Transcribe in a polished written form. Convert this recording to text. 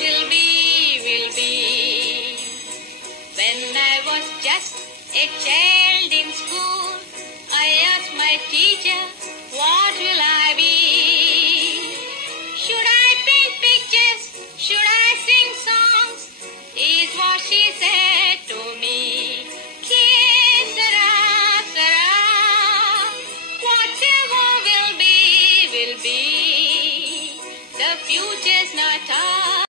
will be, will be. When I was just a child in school, I asked my teacher, what will I